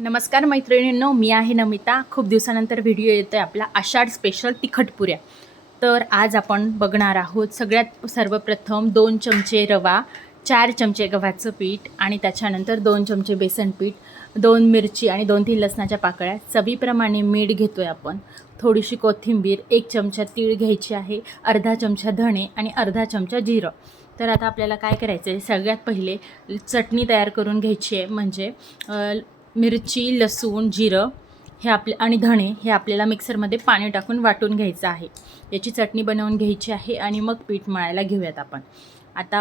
नमस्कार मैत्रिणींनो, मी आहे नमिता. खूप दिवसानंतर व्हिडिओ येतो आहे आपला आषाढ स्पेशल तिखट पुऱ्या. तर आज आपण बघणार आहोत सर्वात सर्वप्रथम 2 चमचे रवा, 4 चमचे गव्हाचं पीठ आणि त्याच्यानंतर 2 चमचे बेसन पीठ, 2 मिरची आणि 2-3 लसणाच्या पाकळ्या, चवीप्रमाणे मीठ घेतो आहे आपण, थोडीशी कोथिंबीर, 1 चमचा तीळ घ्यायची आहे, अर्धा चमचा धणे आणि अर्धा चमचा जिरं. तर आता आपल्याला काय करायचं आहे, सगळ्यात पहिले चटणी तयार करून घ्यायची आहे. म्हणजे मिरची, लसूण, जिरं हे आणि धणे हे आपल्याला मिक्सरमध्ये पाणी टाकून वाटून घ्यायचं आहे. याची चटणी बनवून घ्यायची आहे आणि मग पीठ मळायला घेऊयात आपण. आता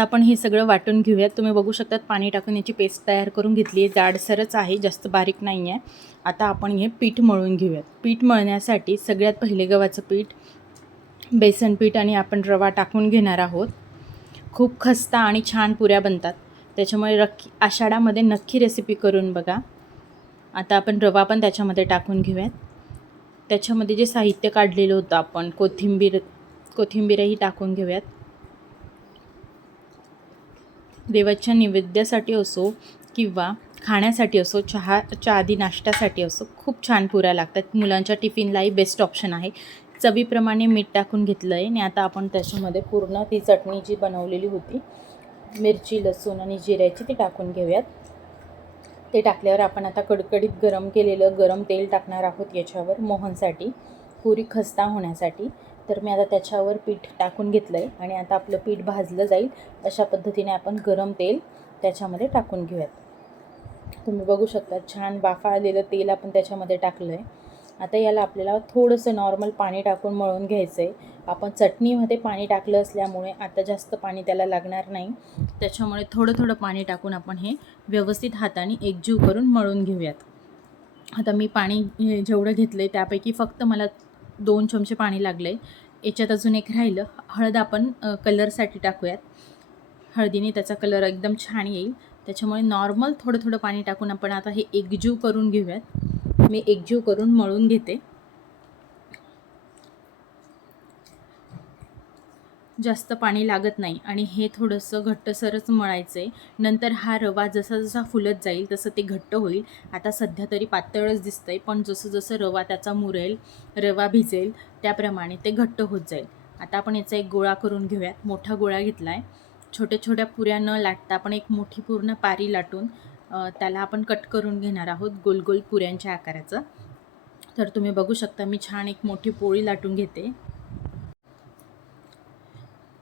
आपण हे सगळं वाटून घेऊयात. तुम्ही बघू शकतात पाणी टाकून याची पेस्ट तयार करून घेतली आहे. जाडसरच आहे, जास्त बारीक नाही आहे. आता आपण हे पीठ मळून घेऊयात. पीठ मळण्यासाठी सगळ्यात पहिले गव्हाचं पीठ, बेसन पीठ आणि आपण रवा टाकून घेणार आहोत. खूप खस्ता आणि छान पुऱ्या बनतात, त्याच्यामुळे आषाढामध्ये नक्की रेसिपी करून बघा. आता आपण रवा पण त्याच्यामध्ये टाकून घेऊयात. त्याच्यामध्ये जे साहित्य काढलेलं होतं आपण, कोथिंबीरही टाकून घेऊयात. देवाच्या नैवेद्यासाठी असो किंवा खाण्यासाठी असो, चहाच्या आधी नाश्त्यासाठी असो, खूप छान पुऱ्या लागतात. मुलांच्या टिफिनलाही बेस्ट ऑप्शन आहे. चवीप्रमाणे मीठ टाकून घेतलं आहे आणि आता आपण त्याच्यामध्ये पूर्ण ती चटणी जी बनवलेली होती, मिरची, लसूण आणि जिऱ्याची, ती टाकून घेऊयात. ते टाकल्यावर आपण आता कडकडीत गरम तेल टाकणार आहोत याच्यावर मोहनसाठी, पुरी खस्ता होण्यासाठी. तर मी आता त्याच्यावर पीठ टाकून घेतलं आहे आणि आता आपलं पीठ भाजलं जाईल अशा पद्धतीने आपण गरम तेल त्याच्यामध्ये टाकून घेऊयात. तुम्ही बघू शकता छान वाफा आलेलं तेल आपण त्याच्यामध्ये टाकलं आहे. आता याला आपल्याला थोडंसं नॉर्मल पाणी टाकून मळून घ्यायचं आहे. आपण चटणीमध्ये पाणी टाकलं असल्यामुळे आता जास्त पाणी त्याला लागणार नाही, त्याच्यामुळे थोडं पाणी टाकून आपण हे व्यवस्थित हाताने एकजीव करून मळून घेऊयात. आता मी पाणी जेवढं घेतलं आहे त्यापैकी फक्त मला 2 चमचे पाणी लागलं आहे. याच्यात अजून एक राहिलं. हळद आपण कलरसाठी टाकूयात. हळदीने त्याचा कलर एकदम छान येईल, त्याच्यामुळे नॉर्मल थोडं पाणी टाकून आपण आता हे एकजीव करून घेऊयात. मी एकजीव करून मळून घेते. जास्त पाणी लागत नाही आणि हे थोडंसं घट्टसरच मळायचं आहे. नंतर हा रवा जसा जसा फुलत जाईल तसं ते घट्ट होईल. आता सध्या तरी पातळच दिसतं आहे, पण जसं जसं रवा त्याचा मुरेल, रवा भिजेल, त्याप्रमाणे ते घट्ट होत जाईल. आता आपण याचा एक गोळा करून घेऊयात. मोठा गोळा घेतला आहे. छोट्या पुऱ्या न लाटता आपण एक मोठी पूर्ण पारी लाटून त्याला आपण कट करून घेणार आहोत गोल गोल पुऱ्यांच्या आकाराचं. तर तुम्ही बघू शकता मी छान एक मोठी पोळी लाटून घेते.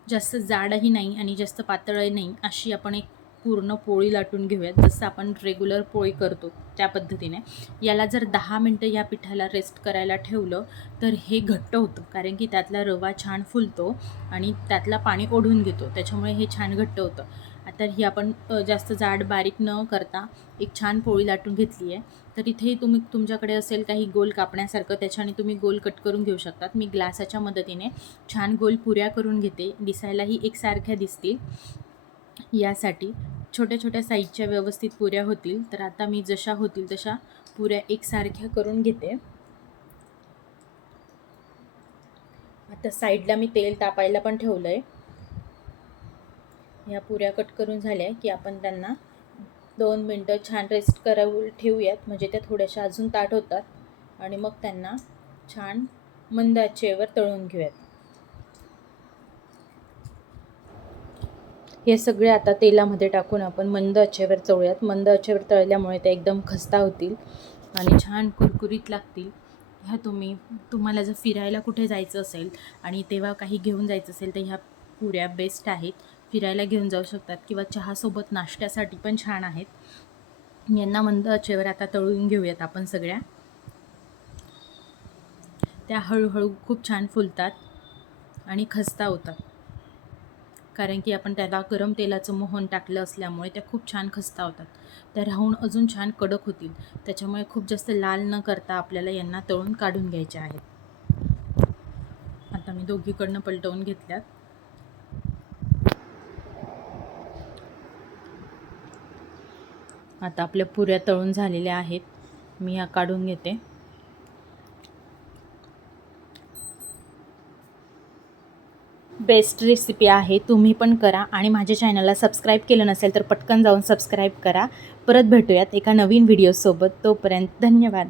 जास्त जाडही नाही आणि जास्त पातळही नाही, अशी आपण एक पूर्ण पोळी लाटून घेऊयात. जसं आपण रेग्युलर पोळी करतो त्या पद्धतीने. याला जर 10 मिनटं या पिठाला रेस्ट करायला ठेवलं तर हे घट्ट होतं, कारण की त्यातला रवा छान फुलतो आणि त्यातला पाणी ओढून घेतो, त्याच्यामुळे हे छान घट्ट होतं. आता ही आपण जास्त जाड बारीक न करता एक छान पोळी लाटून घेतली आहे. तर इथे तुमच्याकडे असेल काही गोल कापण्यासारखं, त्याच्याने तुम्ही गोल कट करून घेऊ शकतात. मी ग्लासाच्या मदतीने छान गोल पुऱ्या करून घेते, दिसायलाही एकसारख्या दिसतील यासाठी. छोट्या साईजच्या व्यवस्थित पुऱ्या होतील. तर आता मी जशा होतील तशा पुऱ्या एकसारख्या करून घेते. आता साईडला मी तेल तापायला पण ठेवलं आहे. ह्या पुऱ्या कट करून झाल्या की आपण त्यांना 2 मिनटं छान रेस्ट ठेवूयात, म्हणजे त्या थोड्याशा अजून ताट होतात आणि मग त्यांना छान मंद आचेवर तळून घेऊयात. हे सगळे आता तेलामध्ये टाकून आपण मंद आचेवर तळूयात. मंद आचेवर तळल्यामुळे ते एकदम खस्ता होतील आणि छान कुरकुरीत लागतील. ह्या तुम्हाला जर फिरायला कुठे जायचं असेल आणि तेव्हा काही घेऊन जायचं असेल तर ह्या पुऱ्या बेस्ट आहेत. फिरायला घेऊन जाऊ शकतात किंवा चहासोबत नाश्त्यासाठी पण छान आहेत. यांना मंद आचेवर आता तळून घेऊयात आपण सगळ्या. त्या हळूहळू खूप छान फुलतात आणि खस्ता होतात, कारण की आपण त्याला गरम तेलाचं मोहन टाकलं असल्यामुळे त्या खूप छान खस्ता होतात. त्या राहून अजून छान कडक होतील, त्याच्यामुळे खूप जास्त लाल न करता आपल्याला यांना तळून काढून घ्यायचे आहेत. आता मी दोघीकडनं पलटवून घेतल्यात. आता आपल्या पुऱ्या तळून झालेल्या आहेत. मी ह्या काढून घेते. बेस्ट रेसिपी आहे, तुम्ही पण करा आणि माझ्या चॅनलला सबस्क्राईब केलं नसेल तर पटकन जाऊन सबस्क्राईब करा. परत भेटूयात एका नवीन व्हिडिओसोबत. तोपर्यंत धन्यवाद.